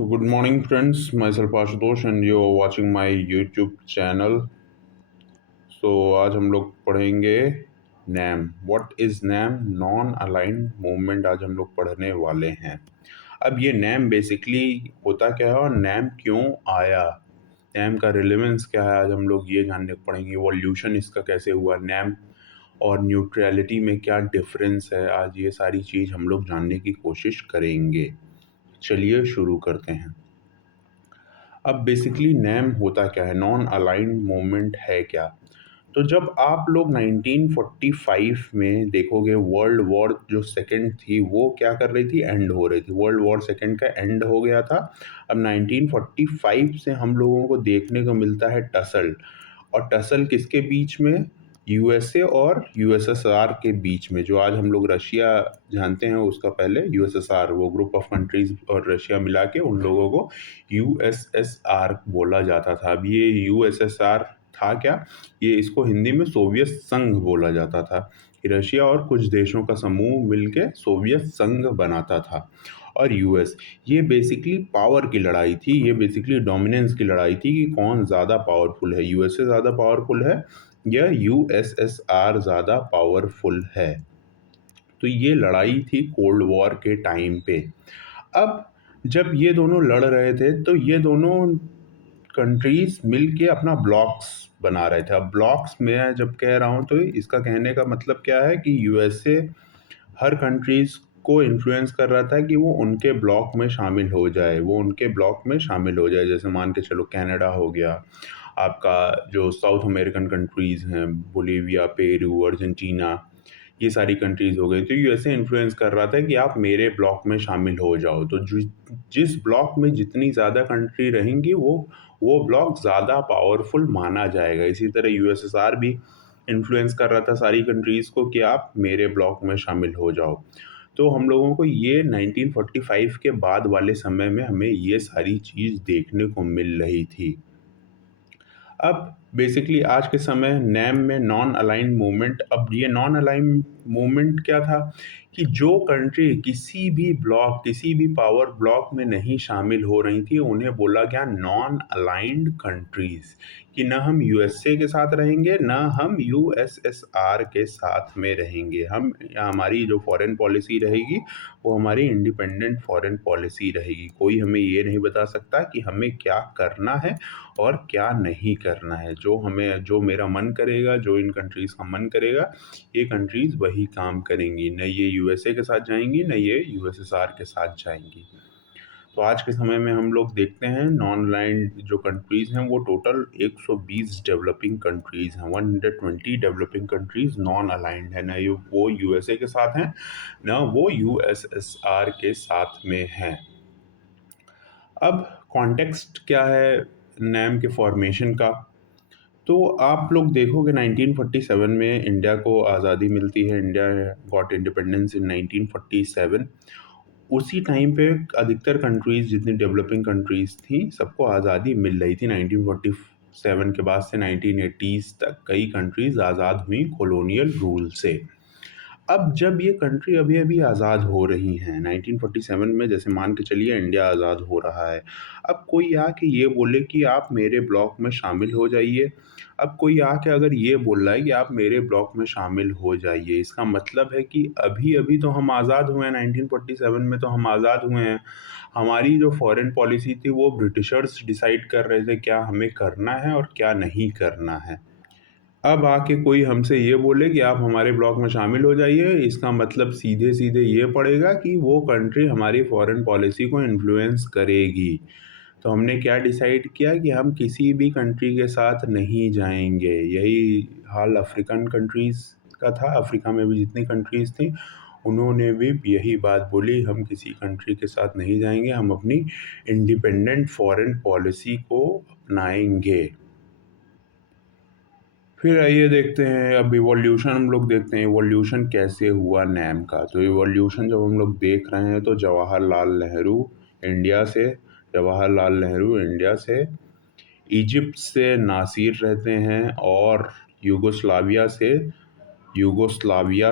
So good morning, friends. Myself Ashutosh, and you're watching my YouTube channel. So आज हम लोग पढ़ेंगे NAM. What is NAM? Non aligned movement आज हम लोग पढ़ने वाले हैं. अब ये नैम बेसिकली होता क्या है और नैम क्यों आया, नैम का रिलेवेंस क्या है, आज हम लोग ये जानने पड़ेंगे. इवोल्यूशन इसका कैसे हुआ, नैम और न्यूट्रलिटी में क्या डिफरेंस है, आज ये सारी चीज़ हम लोग जानने की कोशिश करेंगे. चलिए शुरू करते हैं. अब बेसिकली नैम होता क्या है, नॉन अलाइंड मूवमेंट है क्या? तो जब आप लोग 1945 में देखोगे, वर्ल्ड वॉर जो सेकंड थी वो क्या कर रही थी, एंड हो रही थी. वर्ल्ड वॉर सेकंड का एंड हो गया था. अब 1945 से हम लोगों को देखने को मिलता है टसल. और टसल किसके बीच में? यूएसए और यूएसएसआर के बीच में. जो आज हम लोग रशिया जानते हैं उसका पहले यूएसएसआर, वो ग्रुप ऑफ कंट्रीज और रशिया मिला के उन लोगों को यूएसएसआर बोला जाता था. अब ये यूएसएसआर था क्या, ये इसको हिंदी में सोवियत संघ बोला जाता था. कि रशिया और कुछ देशों का समूह मिलके सोवियत संघ बनाता था. और यूएस, ये बेसिकली पावर की लड़ाई थी, ये बेसिकली डोमिनेंस की लड़ाई थी कि कौन ज़्यादा पावरफुल है, यूएसए ज़्यादा पावरफुल है या यूएसएसआर ज़्यादा पावरफुल है. तो ये लड़ाई थी कोल्ड वॉर के टाइम पे. अब जब ये दोनों लड़ रहे थे तो ये दोनों कंट्रीज मिल के अपना ब्लॉक्स बना रहे थे. अब ब्लॉक्स में जब कह रहा हूँ तो इसका कहने का मतलब क्या है कि यूएसए हर कंट्रीज को इन्फ्लुएंस कर रहा था कि वो उनके ब्लॉक में शामिल हो जाए, वो उनके ब्लॉक में शामिल हो जाए. जैसे मान के चलो कनाडा हो गया, आपका जो साउथ अमेरिकन कंट्रीज़ हैं, बोलीविया, पेरू, अर्जेंटीना, ये सारी कंट्रीज़ हो गई. तो यूएसए इन्फ्लुएंस कर रहा था कि आप मेरे ब्लॉक में शामिल हो जाओ. तो जिस ब्लॉक में जितनी ज़्यादा कंट्री रहेंगी वो ब्लॉक ज़्यादा पावरफुल माना जाएगा. इसी तरह यूएसएसआर भी इन्फ्लुएंस कर रहा था सारी कंट्रीज़ को कि आप मेरे ब्लॉक में शामिल हो जाओ. तो हम लोगों को ये 1945 के बाद वाले समय में हमें ये सारी चीज़ देखने को मिल रही थी. अब बेसिकली आज के समय नैम में नॉन अलाइंड मूवमेंट. अब ये नॉन अलाइंड मूवमेंट क्या था कि जो कंट्री किसी भी ब्लॉक, किसी भी पावर ब्लॉक में नहीं शामिल हो रही थी उन्हें बोला गया नॉन अलाइंड कंट्रीज़. कि ना हम यूएसए के साथ रहेंगे, ना हम यूएसएसआर के साथ में रहेंगे. हम, हमारी जो फॉरेन पॉलिसी रहेगी वो हमारी इंडिपेंडेंट फॉरेन पॉलिसी रहेगी. कोई हमें ये नहीं बता सकता कि हमें क्या करना है और क्या नहीं करना है. जो मेरा मन करेगा, जो इन कंट्रीज़ का मन करेगा, ये कंट्रीज़ वही काम करेंगी. न ये यूएसए के साथ जाएंगी, न ये यूएसएसआर के साथ जाएंगी. तो आज के समय में हम लोग देखते हैं नॉन अलाइंड जो कंट्रीज़ हैं वो टोटल 120 डेवलपिंग कंट्रीज़ हैं. 120 डेवलपिंग कंट्रीज़ नॉन अलाइंड है. न ये वो यूएसए के साथ हैं, न वो यूएसएसआर के साथ में हैं. अब कॉन्टेक्स्ट क्या है नैम के फॉर्मेशन का? तो आप लोग देखोगे 1947 में इंडिया को आज़ादी मिलती है. India got independence in 1947. उसी टाइम पे अधिकतर कंट्रीज़ जितनी डेवलपिंग कंट्रीज़ थी सबको आज़ादी मिल रही थी. 1947 के बाद से 1980s तक कई कंट्रीज़ आज़ाद हुई कॉलोनियल रूल से. अब जब ये कंट्री अभी अभी आज़ाद हो रही हैं 1947 में, जैसे मान के चलिए इंडिया आज़ाद हो रहा है. अब कोई आके ये बोले कि आप मेरे ब्लॉक में शामिल हो जाइए. अब कोई आके अगर ये बोल रहा है कि आप मेरे ब्लॉक में शामिल हो जाइए, इसका मतलब है कि अभी अभी तो हम आज़ाद हुए हैं. 1947 में तो हम आज़ाद हुए हैं. हमारी जो फॉरेन पॉलिसी थी वो ब्रिटिशर्स डिसाइड कर रहे थे क्या हमें करना है और क्या नहीं करना है. अब आके कोई हमसे ये बोले कि आप हमारे ब्लॉक में शामिल हो जाइए, इसका मतलब सीधे सीधे ये पड़ेगा कि वो कंट्री हमारी फॉरेन पॉलिसी को इन्फ्लुएंस करेगी. तो हमने क्या डिसाइड किया कि हम किसी भी कंट्री के साथ नहीं जाएंगे. यही हाल अफ्रीकन कंट्रीज़ का था. अफ्रीका में भी जितनी कंट्रीज़ थी उन्होंने भी यही बात बोली, हम किसी कंट्री के साथ नहीं जाएंगे, हम अपनी इंडिपेंडेंट फॉरेन पॉलिसी को अपनाएंगे. फिर आइए देखते हैं अब इवोल्यूशन. हम लोग देखते हैं इवोल्यूशन कैसे हुआ नैम का. तो इवोल्यूशन जब हम लोग देख रहे हैं तो जवाहरलाल नेहरू इंडिया से, इजिप्ट से नासिर रहते हैं, और यूगोस्लाविया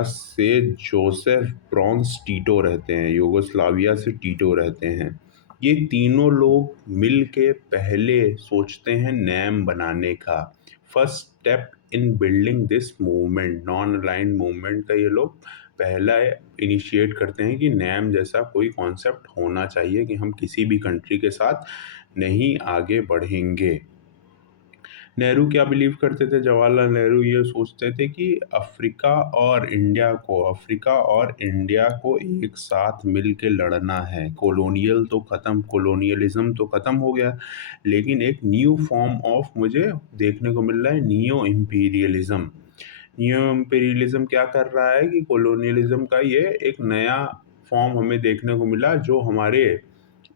से जोसेफ ब्रॉन्स टीटो रहते हैं. यूगोस्लाविया से टीटो रहते हैं. ये तीनों लोग मिल के पहले सोचते हैं नैम बनाने का। First step in building this movement, non aligned movement का ये लोग पहला इनिशिएट करते हैं कि नैम जैसा कोई कॉन्सेप्ट होना चाहिए कि हम किसी भी कंट्री के साथ नहीं आगे बढ़ेंगे। नेहरू क्या बिलीव करते थे? जवाहरलाल नेहरू ये सोचते थे कि अफ्रीका और इंडिया को एक साथ मिल के लड़ना है। कोलोनियलिज्म तो ख़त्म हो गया, लेकिन एक न्यू फॉर्म ऑफ मुझे देखने को मिल रहा है, नियो इम्पीरियलिज्म। नियो इम्पीरियलिज्म क्या कर रहा है कि कोलोनियलिज्म का ये एक नया फॉर्म हमें देखने को मिला, जो हमारे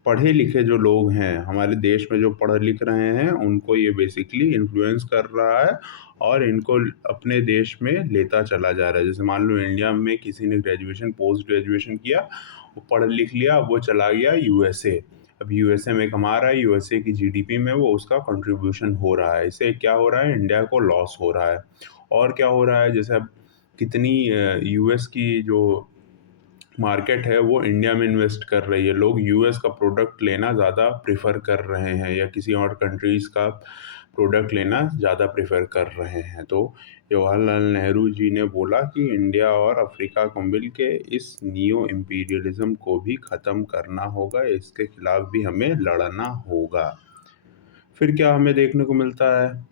पढ़े लिखे जो लोग हैं हमारे देश में, जो पढ़ लिख रहे हैं, उनको ये बेसिकली इन्फ्लुएंस कर रहा है और इनको अपने देश में लेता चला जा रहा है। जैसे मान लो इंडिया में किसी ने ग्रेजुएशन पोस्ट ग्रेजुएशन किया, वो पढ़ लिख लिया, वो चला गया यूएसए। अब यूएसए में कमा रहा है, यूएसए की जीडीपी में वो उसका कंट्रीब्यूशन हो रहा है। इससे क्या हो रहा है? इंडिया को लॉस हो रहा है। और क्या हो रहा है? जैसे अब कितनी यूएस की जो मार्केट है वो इंडिया में इन्वेस्ट कर रही है। लोग यूएस का प्रोडक्ट लेना ज़्यादा प्रेफर कर रहे हैं, या किसी और कंट्रीज़ का प्रोडक्ट लेना ज़्यादा प्रेफर कर रहे हैं। तो जवाहरलाल नेहरू जी ने बोला कि इंडिया और अफ्रीका को मिल के इस नियो इम्पीरियलिज्म को भी ख़त्म करना होगा, इसके खिलाफ भी हमें लड़ना होगा। फिर क्या हमें देखने को मिलता है?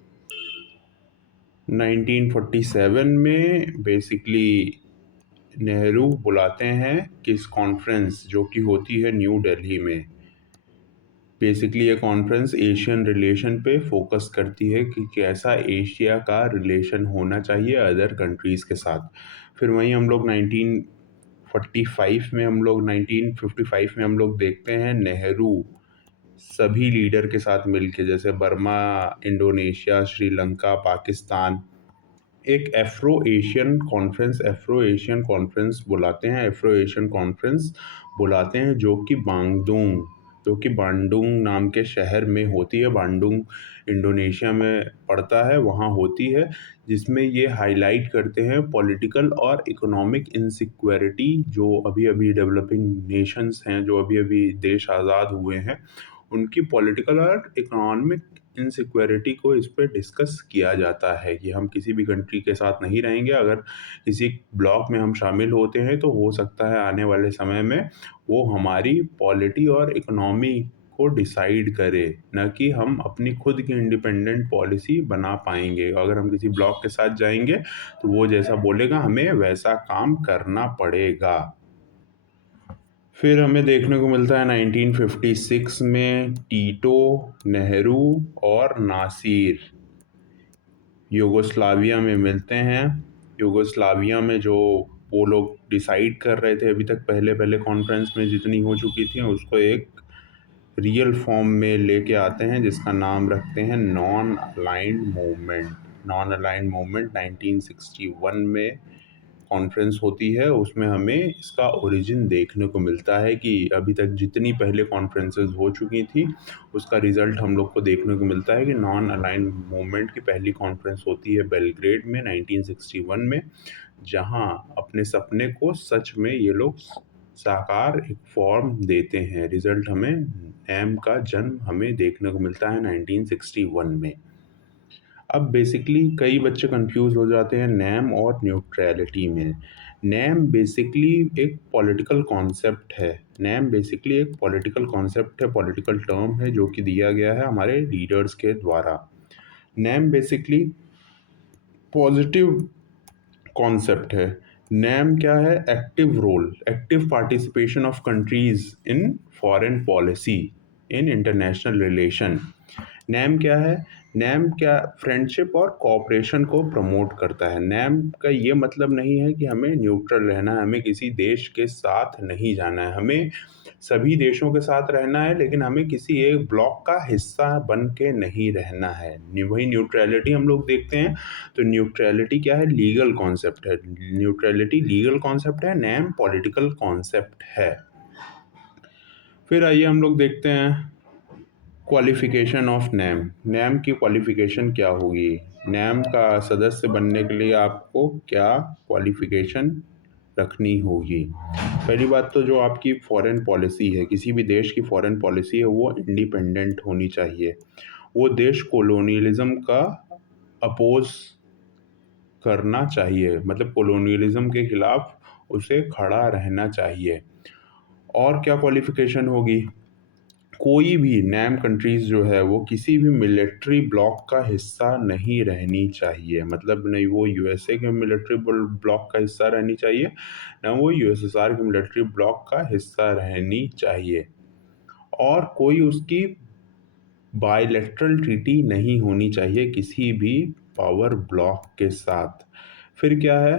1947 में बेसिकली नेहरू बुलाते हैं किस कॉन्फ्रेंस, जो कि होती है न्यू दिल्ली में। बेसिकली ये कॉन्फ्रेंस एशियन रिलेशन पे फोकस करती है कि कैसा एशिया का रिलेशन होना चाहिए अदर कंट्रीज़ के साथ। फिर वहीं हम लोग 1955 में हम लोग देखते हैं नेहरू सभी लीडर के साथ मिलके, जैसे बर्मा, इंडोनेशिया, श्रीलंका, पाकिस्तान, एक एफ्रो एशियन कॉन्फ्रेंस बुलाते हैं, जो कि बांडुंग नाम के शहर में होती है। बांडुंग इंडोनेशिया में पड़ता है, वहाँ होती है, जिसमें ये हाईलाइट करते हैं पॉलिटिकल और इकोनॉमिक इनसिक्योरिटी जो अभी अभी डेवलपिंग नेशंस हैं, जो अभी अभी देश आज़ाद हुए हैं, उनकी पॉलिटिकल और इकोनॉमिक इनसिक्योरिटी को इस पे डिस्कस किया जाता है कि हम किसी भी कंट्री के साथ नहीं रहेंगे। अगर किसी ब्लॉक में हम शामिल होते हैं तो हो सकता है आने वाले समय में वो हमारी पॉलिटी और इकोनॉमी को डिसाइड करे, न कि हम अपनी खुद की इंडिपेंडेंट पॉलिसी बना पाएंगे। अगर हम किसी ब्लॉक के साथ जाएंगे तो वो जैसा बोलेगा हमें वैसा काम करना पड़ेगा। फिर हमें देखने को मिलता है 1956 में टीटो, नेहरू और नासिर यूगोस्लाविया में मिलते हैं। यूगोस्लाविया में जो वो लोग डिसाइड कर रहे थे अभी तक, पहले पहले कॉन्फ्रेंस में जितनी हो चुकी थी, उसको एक रियल फॉर्म में लेके आते हैं, जिसका नाम रखते हैं non aligned movement. Non aligned movement 1961 में कॉन्फ्रेंस होती है। उसमें हमें इसका ओरिजिन देखने को मिलता है कि अभी तक जितनी पहले कॉन्फ्रेंसेस हो चुकी थी, उसका रिज़ल्ट हम लोग को देखने को मिलता है कि नॉन अलाइंड मूवमेंट की पहली कॉन्फ्रेंस होती है बेलग्रेड में 1961 में, जहां अपने सपने को सच में ये लोग साकार एक फॉर्म देते हैं। रिज़ल्ट हमें नैम का जन्म हमें देखने को मिलता है 1961 में। अब बेसिकली कई बच्चे कंफ्यूज हो जाते हैं नैम और न्यूट्रलिटी में। नैम बेसिकली एक पॉलिटिकल कॉन्सेप्ट है। पॉलिटिकल टर्म है जो कि दिया गया है हमारे लीडर्स के द्वारा। नैम बेसिकली पॉजिटिव कॉन्सेप्ट है। नैम क्या है? Active participation of countries in foreign policy, in international relation. NAM क्या है? नैम क्या फ्रेंडशिप और कोऑपरेशन को प्रमोट करता है। नैम का ये मतलब नहीं है कि हमें न्यूट्रल रहना है, हमें किसी देश के साथ नहीं जाना है, हमें सभी देशों के साथ रहना है, लेकिन हमें किसी एक ब्लॉक का हिस्सा बन के नहीं रहना है। वही न्यूट्रलिटी हम लोग देखते हैं, तो न्यूट्रलिटी क्या है? लीगल कॉन्सेप्ट है। न्यूट्रलिटी लीगल कॉन्सेप्ट है, नैम पॉलिटिकल कॉन्सेप्ट है। फिर आइए हम लोग देखते हैं क्वालिफिकेशन ऑफ नैम। नैम की क्वालिफिकेशन क्या होगी? नैम का सदस्य बनने के लिए आपको क्या क्वालिफिकेशन रखनी होगी। पहली बात तो जो आपकी फॉरेन पॉलिसी है, किसी भी देश की फॉरेन पॉलिसी है, वो इंडिपेंडेंट होनी चाहिए। वो देश कॉलोनियलिज्म का अपोज करना चाहिए, मतलब कॉलोनियलिज्म के खिलाफ उसे खड़ा रहना चाहिए। और क्या क्वालिफिकेशन होगी? कोई भी नैम कंट्रीज़ जो है वो किसी भी मिलिट्री ब्लॉक का हिस्सा नहीं रहनी चाहिए। मतलब नहीं वो यूएसए के मिलिट्री ब्लॉक का हिस्सा रहनी चाहिए, ना वो यूएसएसआर के मिलिट्री ब्लॉक का हिस्सा रहनी चाहिए। और कोई उसकी बायलैटरल ट्रीटी नहीं होनी चाहिए किसी भी पावर ब्लॉक के साथ। फिर क्या है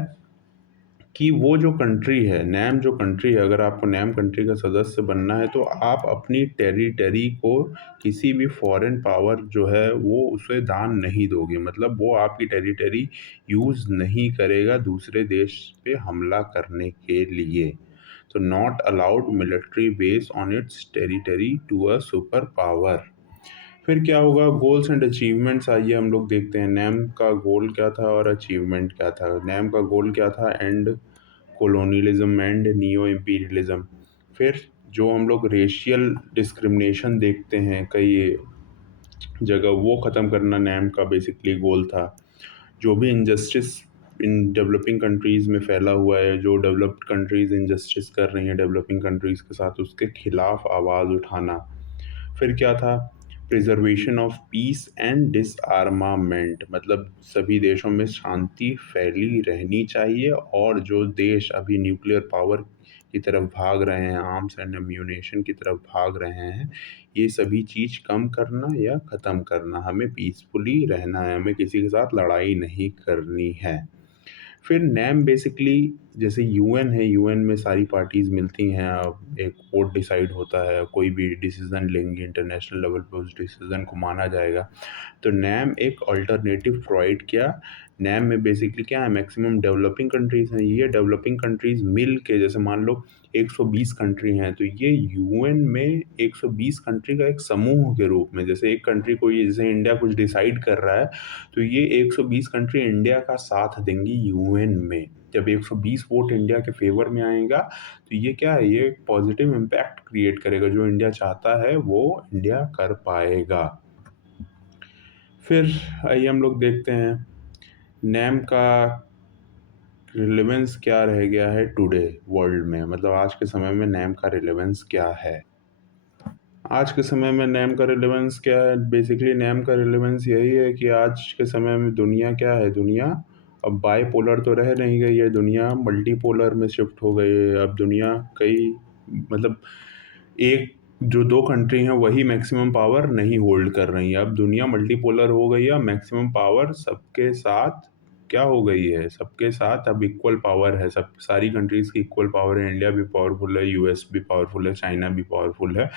कि वो जो कंट्री है, नैम जो कंट्री है, अगर आपको नैम कंट्री का सदस्य बनना है तो आप अपनी टेरिटरी को किसी भी फॉरेन पावर जो है वो उसे दान नहीं दोगे। मतलब वो आपकी टेरिटरी यूज़ नहीं करेगा दूसरे देश पे हमला करने के लिए। तो not allowed military base on its territory to a super power. फिर क्या होगा? गोल्स एंड अचीवमेंट्स, आइए हम लोग देखते हैं नैम का गोल क्या था और अचीवमेंट क्या था। नैम का गोल क्या था? And colonialism and neo imperialism. फिर जो हम लोग रेशियल डिस्क्रिमिनेशन देखते हैं कई जगह, वो ख़त्म करना नैम का बेसिकली गोल था। जो भी इनजस्टिस इन डेवलपिंग कंट्रीज़ में फैला हुआ है, जो डेवलप्ड कंट्रीज़ इनजस्टिस कर रही हैं डेवलपिंग कंट्रीज़ के साथ, उसके खिलाफ आवाज़ उठाना। फिर क्या था? प्रिजर्वेशन ऑफ पीस एंड डिसआर्मामेंट, मतलब सभी देशों में शांति फैली रहनी चाहिए और जो देश अभी न्यूक्लियर पावर की तरफ भाग रहे हैं, आर्म्स एंड एम्यूनेशन की तरफ भाग रहे हैं, ये सभी चीज़ कम करना या ख़त्म करना। हमें पीसफुली रहना है, हमें किसी के साथ लड़ाई नहीं करनी है। फिर नैम बेसिकली जैसे यूएन है, यूएन में सारी पार्टीज़ मिलती हैं, अब एक वोट डिसाइड होता है, कोई भी डिसीज़न लेंगे इंटरनेशनल लेवल पे उस डिसीज़न को माना जाएगा। तो नैम एक अल्टरनेटिव प्रोवाइड किया। नैम में बेसिकली क्या है? मैक्सिमम डेवलपिंग कंट्रीज़ हैं, ये डेवलपिंग कंट्रीज़ मिल के, जैसे मान लो 120 कंट्री हैं, तो ये यूएन में 120 कंट्री का एक समूह के रूप में, जैसे एक कंट्री कोई, जैसे इंडिया कुछ डिसाइड कर रहा है तो ये 120 कंट्री इंडिया का साथ देंगी यूएन में। जब 120 वोट इंडिया के फेवर में आएगा तो ये क्या है? ये पॉजिटिव इम्पैक्ट क्रिएट करेगा, जो इंडिया चाहता है वो इंडिया कर पाएगा। फिर आइए हम लोग देखते हैं नैम का रिलेवेंस क्या रह गया है टुडे वर्ल्ड में, मतलब आज के समय में नैम का रिलेवेंस क्या है। आज के समय में नैम का रिलेवेंस क्या है? बेसिकली नैम का रिलेवेंस यही है कि आज के समय में दुनिया क्या है? दुनिया अब बाईपोलर तो रह नहीं गई है, दुनिया मल्टीपोलर में शिफ्ट हो गई है। अब दुनिया कई, मतलब एक जो दो कंट्री हैं वही मैक्सिमम पावर नहीं होल्ड कर रही है। अब दुनिया मल्टीपोलर हो गई है, मैक्सिमम पावर सबके साथ क्या हो गई है? सबके साथ अब इक्वल पावर है, सब सारी कंट्रीज़ की इक्वल पावर है। इंडिया भी पावरफुल है, यूएस भी पावरफुल है, चाइना भी पावरफुल है।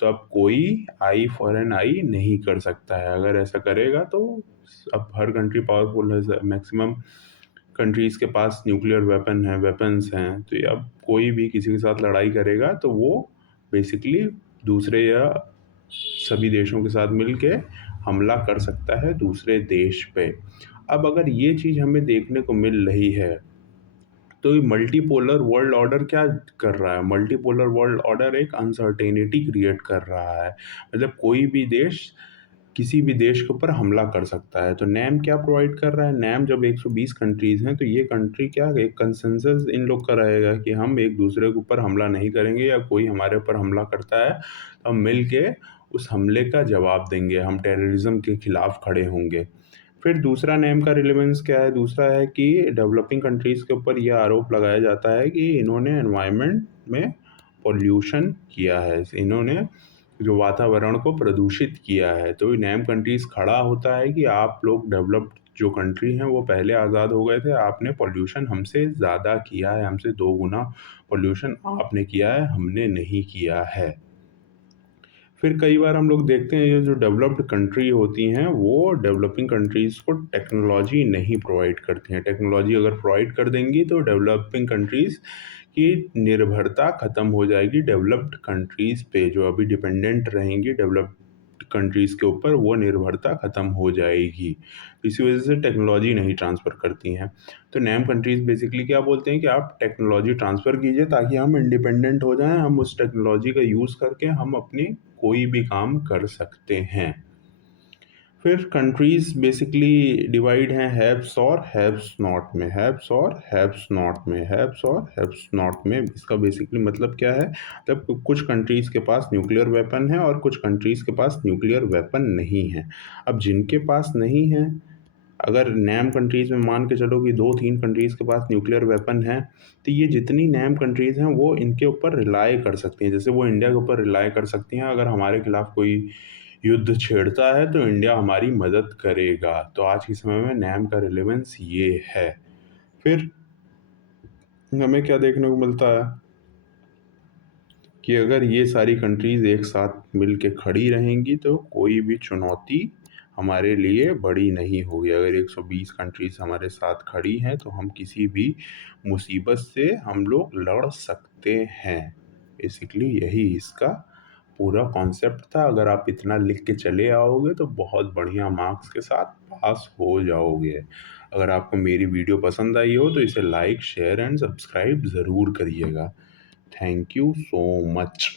तो अब कोई आई फॉर एन आई नहीं कर सकता है। अगर ऐसा करेगा तो अब हर कंट्री पावरफुल है, मैक्सिमम कंट्रीज़ के पास न्यूक्लियर वेपन है, वेपन्स हैं, तो ये अब कोई भी किसी के साथ लड़ाई करेगा तो वो बेसिकली दूसरे या सभी देशों के साथ मिलके हमला कर सकता है दूसरे देश पे। अब अगर ये चीज़ हमें देखने को मिल रही है तो मल्टीपोलर वर्ल्ड ऑर्डर क्या कर रहा है? मल्टीपोलर वर्ल्ड ऑर्डर एक अनसर्टेनिटी क्रिएट कर रहा है। मतलब कोई भी देश किसी भी देश के ऊपर हमला कर सकता है। तो नैम क्या प्रोवाइड कर रहा है? नैम जब 120 कंट्रीज़ हैं तो ये कंट्री क्या एक कंसेंसस इन लोग का रहेगा कि हम एक दूसरे के ऊपर हमला नहीं करेंगे, या कोई हमारे ऊपर हमला करता है तो हम मिल के उस हमले का जवाब देंगे, हम टेररिज्म के खिलाफ खड़े होंगे। फिर दूसरा नेम का रिलेवेंस क्या है? दूसरा है कि डेवलपिंग कंट्रीज़ के ऊपर ये आरोप लगाया जाता है कि इन्होंने एनवायरनमेंट में पॉल्यूशन किया है, इन्होंने जो वातावरण को प्रदूषित किया है। तो नेम कंट्रीज़ खड़ा होता है कि आप लोग डेवलप्ड जो कंट्री हैं वो पहले आज़ाद हो गए थे, आपने पॉल्यूशन हमसे ज़्यादा किया है, हमसे 2 गुना पॉल्यूशन आपने किया है, हमने नहीं किया है। फिर कई बार हम लोग देखते हैं ये जो डेवलप्ड कंट्री होती हैं वो डेवलपिंग कंट्रीज़ को टेक्नोलॉजी नहीं प्रोवाइड करती हैं। टेक्नोलॉजी अगर प्रोवाइड कर देंगी तो डेवलपिंग कंट्रीज़ की निर्भरता ख़त्म हो जाएगी डेवलप्ड कंट्रीज़ पे, जो अभी डिपेंडेंट रहेंगी डेवलप्ड कंट्रीज़ के ऊपर वो निर्भरता ख़त्म हो जाएगी। इसी वजह से टेक्नोलॉजी नहीं ट्रांसफ़र करती हैं। तो नैम कंट्रीज़ बेसिकली क्या बोलते हैं कि आप टेक्नोलॉजी ट्रांसफ़र कीजिए ताकि हम इंडिपेंडेंट हो जाएँ, हम उस टेक्नोलॉजी का यूज़ करके हम अपनी कोई भी काम कर सकते हैं। फिर कंट्रीज़ बेसिकली डिवाइड हैं हैव्स और हैव्स नॉट में, हैव्स और हैव्स नॉट में, हैव्स और हैव्स नॉट में। इसका बेसिकली मतलब क्या है? मतलब कुछ कंट्रीज़ के पास न्यूक्लियर वेपन है और कुछ कंट्रीज़ के पास न्यूक्लियर वेपन नहीं है। अब जिनके पास नहीं है, अगर नैम कंट्रीज़ में मान के चलो कि 2-3 कंट्रीज़ के पास न्यूक्लियर वेपन है, तो ये जितनी नैम कंट्रीज़ हैं वो इनके ऊपर रिलाय कर सकती हैं। जैसे वो इंडिया के ऊपर रिलाय कर सकती हैं, अगर हमारे खिलाफ कोई युद्ध छेड़ता है तो इंडिया हमारी मदद करेगा। तो आज के समय में नैम का रिलेवेंस ये है। फिर हमें क्या देखने को मिलता है कि अगर ये सारी कंट्रीज़ एक साथ मिल के खड़ी रहेंगी तो कोई भी चुनौती हमारे लिए बड़ी नहीं होगी। अगर 120 कंट्रीज़ हमारे साथ खड़ी हैं तो हम किसी भी मुसीबत से हम लोग लड़ सकते हैं। बेसिकली यही इसका पूरा कॉन्सेप्ट था। अगर आप इतना लिख के चले आओगे तो बहुत बढ़िया मार्क्स के साथ पास हो जाओगे। अगर आपको मेरी वीडियो पसंद आई हो तो इसे लाइक, शेयर एंड सब्सक्राइब ज़रूर करिएगा। Thank you so much.